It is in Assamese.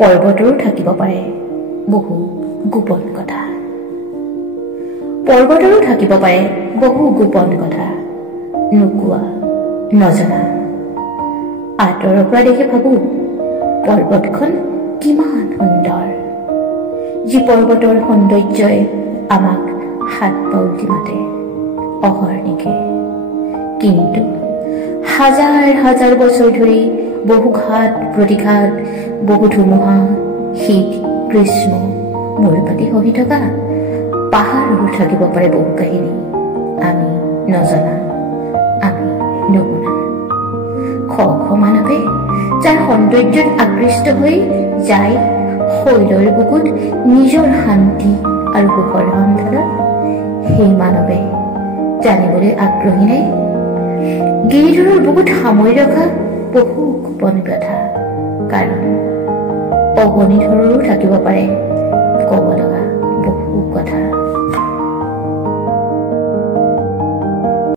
পৰ্বতৰো থাকিব পাৰে বহু গোপন কথা। পৰ্বতৰো থাকিব পাৰে বহু গোপন কথা, নোকোৱা নজনা। আঁতৰৰ পৰা দেখি ভাবোঁ পৰ্বতখন কিমান সুন্দৰ, যি পৰ্বতৰ সৌন্দৰ্যই আমাক হাত পাউলি মাতে অহৰ্নিশে। কিন্তু হাজাৰ হাজাৰ বছৰ ধৰি বহু ঘাত প্ৰতিঘাত, বহু ধুমুহা, শীত গ্ৰীষ্ম মূৰপাতি সহি থকা পাহাৰৰো থাকিব পাৰে বহু কাহিনী আমি নজনা, আমি নশুনা। শ শ মানৱে যাৰ সৌন্দৰ্যত আকৃষ্ট হৈ যায় শৈলৰ বুকুত নিজৰ শান্তি আৰু সুখৰ সন্ধানত, সেই মানৱে জানিবলৈ আগ্ৰহী নাই গিৰিধৰৰ বুকুত সামৰি ৰখা বহু গোপন কথা। কাৰণ অগণিতৰো থাকিব পাৰে ক'ব লগা